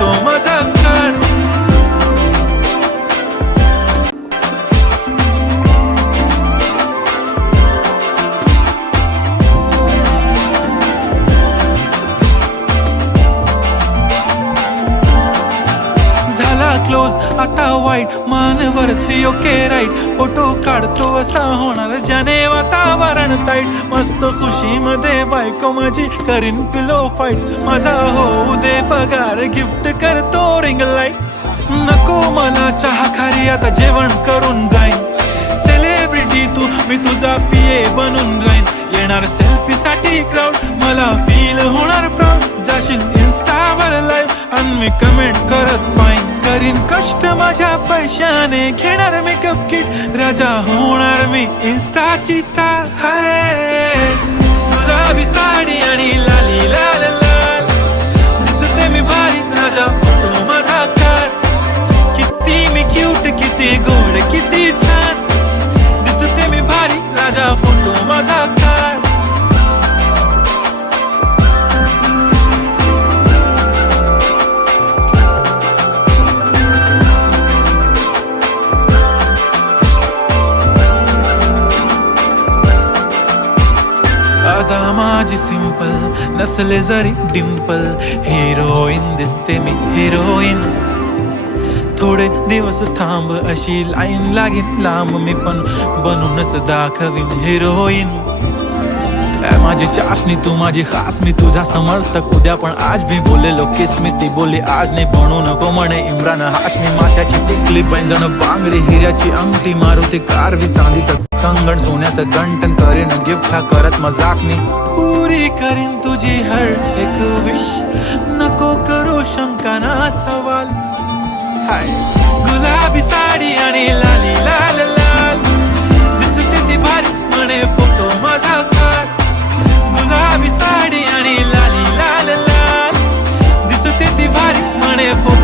राजा photo झाला close आता वाईट मान वरती ओके राईट फोटो काढतो असा होणार ज्याने वातावरण ताईट मस्त खुशी मध्ये बायको माझी करीन पिलो फाईट माझा होऊ दे पगार गिफ्ट करतो रिंग लाइट नको मला चहा खारी आता जेवण करून जाईन. सेलिब्रिटी तू मी तुझा पिये बनून राहीन. येणार सेल्फी साठी क्राऊड मला फील होणार प्राऊड जाशील इन्स्टावर लाईव्ह आणि मी कमेंट करत पाहिन करीन कष्ट माझ्या पैशाने. घेणार मेकअप किट राजा होणार मी इन्स्टाची स्टार हाय गुलाबी साडी आणि लाली लाल. सिंपल नसले जरी डिंपल हिरोईन दिसते मी हिरोईन थोडे दिवस थांब अशी लाईन लागेल लांब. मी पण बनूनच दाखवीन हिरोईन माझी चाशणी तू माझी खास मी तुझा समर्थक. उद्या पण आज मी बोले किस मी ती बोली आज नाही बनू नको म्हणे. इम्रान हाशमी माथ्याची टिकली पैंजण बांगडी हिऱ्याची अंगठी मारुती कारवी चांदीचा कंगण सोन्याचं कंटन करेन गिफ्ट हा करत मजाक मी पुरी करेन तुझी हर एक विश नको करू शंका ना सवाल. हाय. गुलाबी साडी आणि लाली लाल लाल. दिसते ती भारी म्हणे फोटो माझा कर गुलाबी साडी आणि लाली लाल लाल. दिसते ती भारी म्हणे फोटो